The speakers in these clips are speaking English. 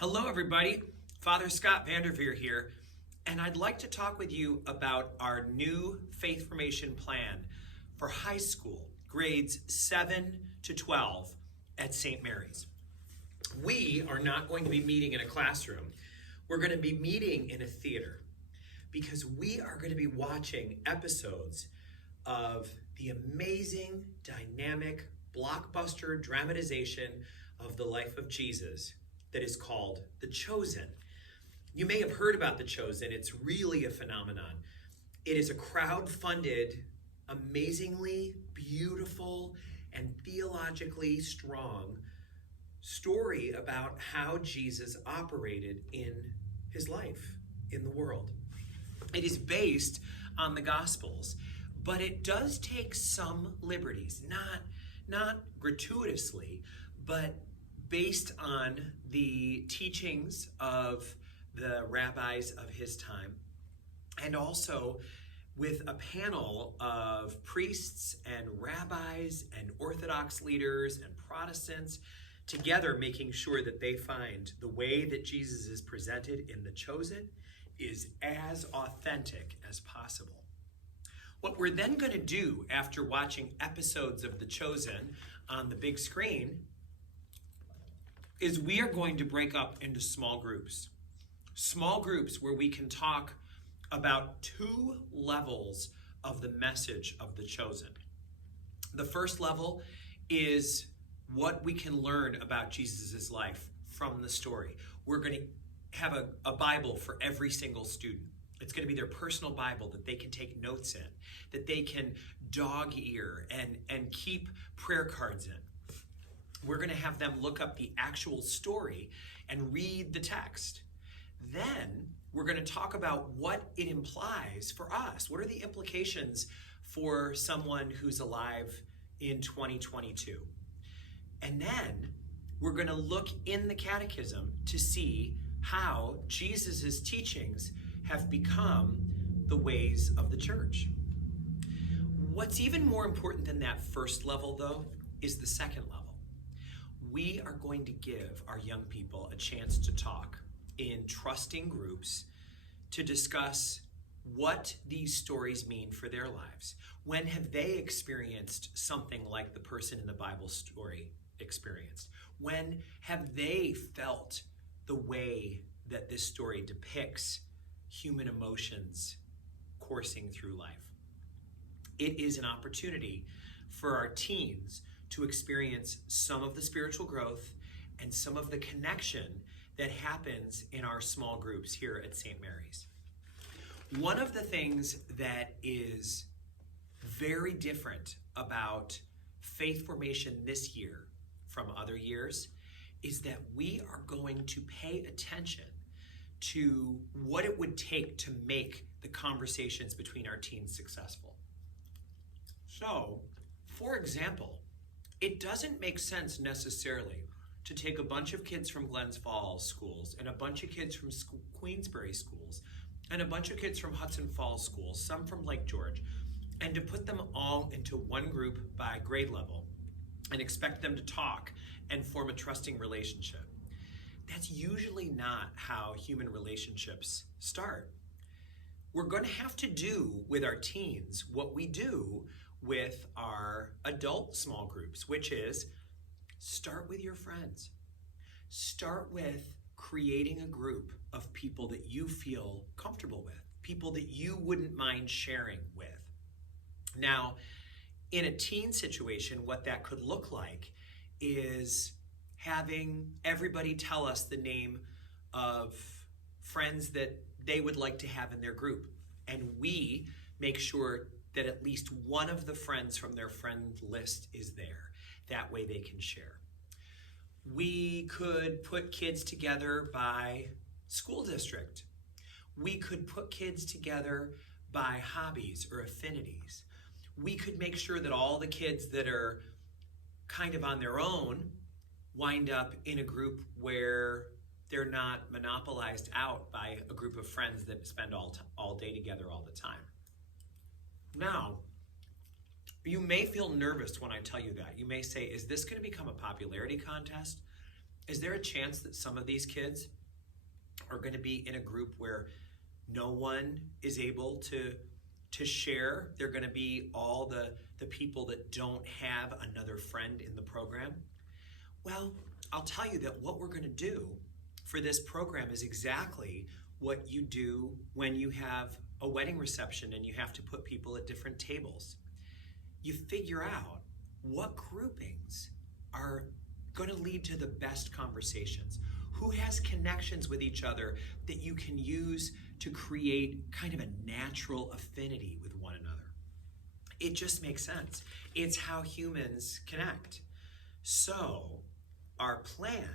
Hello, everybody. Father Scott Vanderveer here, and I'd like to talk with you about our new faith formation plan for high school, grades 7 to 12 at St. Mary's. We are not going to be meeting in a classroom. We're going to be meeting in a theater because we are going to be watching episodes of the amazing, dynamic, blockbuster dramatization of the life of Jesus that is called The Chosen. You may have heard about The Chosen. It's really a phenomenon. It is a crowd-funded, amazingly beautiful, and theologically strong story about how Jesus operated in his life in the world. It is based on the Gospels, but it does take some liberties, not gratuitously, but based on the teachings of the rabbis of his time, and also with a panel of priests and rabbis and Orthodox leaders and Protestants together, making sure that they find the way that Jesus is presented in The Chosen is as authentic as possible. What we're then going to do after watching episodes of The Chosen on the big screen is we are going to break up into small groups. Small groups where we can talk about two levels of the message of The Chosen. The first level is what we can learn about Jesus' life from the story. We're going to have a Bible for every single student. It's going to be their personal Bible that they can take notes in, that they can dog ear and keep prayer cards in. We're going to have them look up the actual story and read the text. Then we're going to talk about what it implies for us. What are the implications for someone who's alive in 2022? And then we're going to look in the catechism to see how Jesus' teachings have become the ways of the church. What's even more important than that first level, though, is the second level. We are going to give our young people a chance to talk in trusting groups to discuss what these stories mean for their lives. When have they experienced something like the person in the Bible story experienced? When have they felt the way that this story depicts human emotions coursing through life? It is an opportunity for our teens to experience some of the spiritual growth and some of the connection that happens in our small groups here at St. Mary's. One of the things that is very different about faith formation this year from other years is that we are going to pay attention to what it would take to make the conversations between our teens successful. So, for example, it doesn't make sense necessarily to take a bunch of kids from Glens Falls schools and a bunch of kids from Queensbury schools and a bunch of kids from Hudson Falls schools, some from Lake George, and to put them all into one group by grade level and expect them to talk and form a trusting relationship. That's usually not how human relationships start. We're going to have to do with our teens what we do with our adult small groups, which is start with your friends. Start with creating a group of people that you feel comfortable with, people that you wouldn't mind sharing with. Now, in a teen situation, what that could look like is having everybody tell us the name of friends that they would like to have in their group. And we make sure that at least one of the friends from their friend list is there. That way they can share. We could put kids together by school district. We could put kids together by hobbies or affinities. We could make sure that all the kids that are kind of on their own wind up in a group where they're not monopolized out by a group of friends that spend all day together all the time. Now, you may feel nervous when I tell you that. You may say, is this going to become a popularity contest? Is there a chance that some of these kids are going to be in a group where no one is able to share? They're going to be all the people that don't have another friend in the program? Well, I'll tell you that what we're going to do for this program is exactly what you do when you have a wedding reception and you have to put people at different tables. You figure out what groupings are going to lead to the best conversations. Who has connections with each other that you can use to create kind of a natural affinity with one another? It just makes sense. It's how humans connect. So, our plan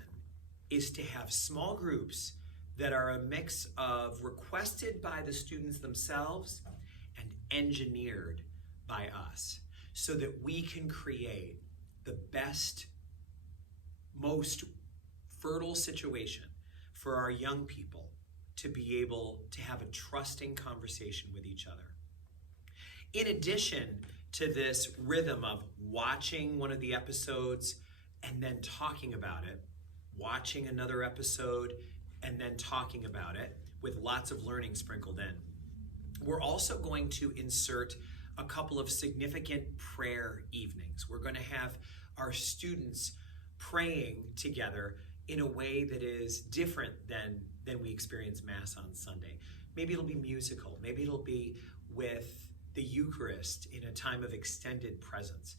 is to have small groups that are a mix of requested by the students themselves and engineered by us, so that we can create the best, most fertile situation for our young people to be able to have a trusting conversation with each other. In addition to this rhythm of watching one of the episodes and then talking about it, watching another episode and then talking about it with lots of learning sprinkled in, we're also going to insert a couple of significant prayer evenings. We're going to have our students praying together in a way that is different than we experience Mass on Sunday. Maybe it'll be musical. Maybe it'll be with the Eucharist in a time of extended presence.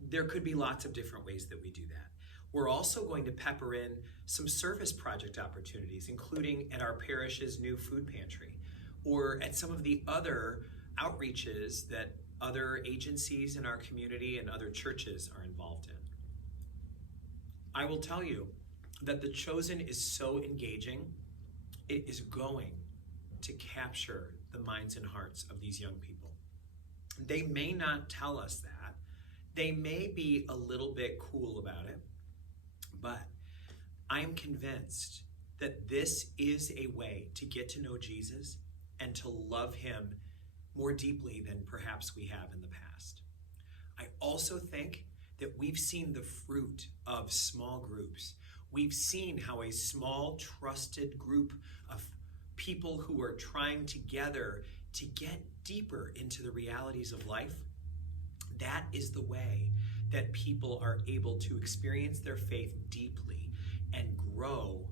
There could be lots of different ways that we do that. We're also going to pepper in some service project opportunities, including at our parish's new food pantry, or at some of the other outreaches that other agencies in our community and other churches are involved in. I will tell you that The Chosen is so engaging, it is going to capture the minds and hearts of these young people. They may not tell us that. They may be a little bit cool about it, but I am convinced that this is a way to get to know Jesus and to love him more deeply than perhaps we have in the past. I also think that we've seen the fruit of small groups. We've seen how a small, trusted group of people who are trying together to get deeper into the realities of life, that is the way that people are able to experience their faith deeply and grow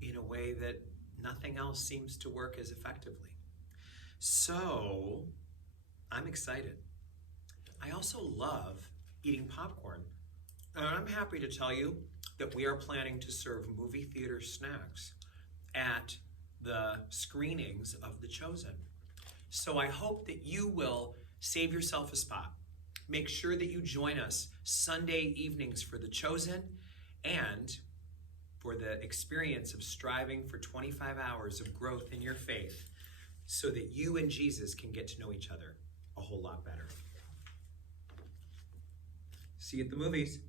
in a way that nothing else seems to work as effectively. So, I'm excited. I also love eating popcorn. And I'm happy to tell you that we are planning to serve movie theater snacks at the screenings of The Chosen. So I hope that you will save yourself a spot. Make sure that you join us Sunday evenings for The Chosen and for the experience of striving for 25 hours of growth in your faith so that you and Jesus can get to know each other a whole lot better. See you at the movies.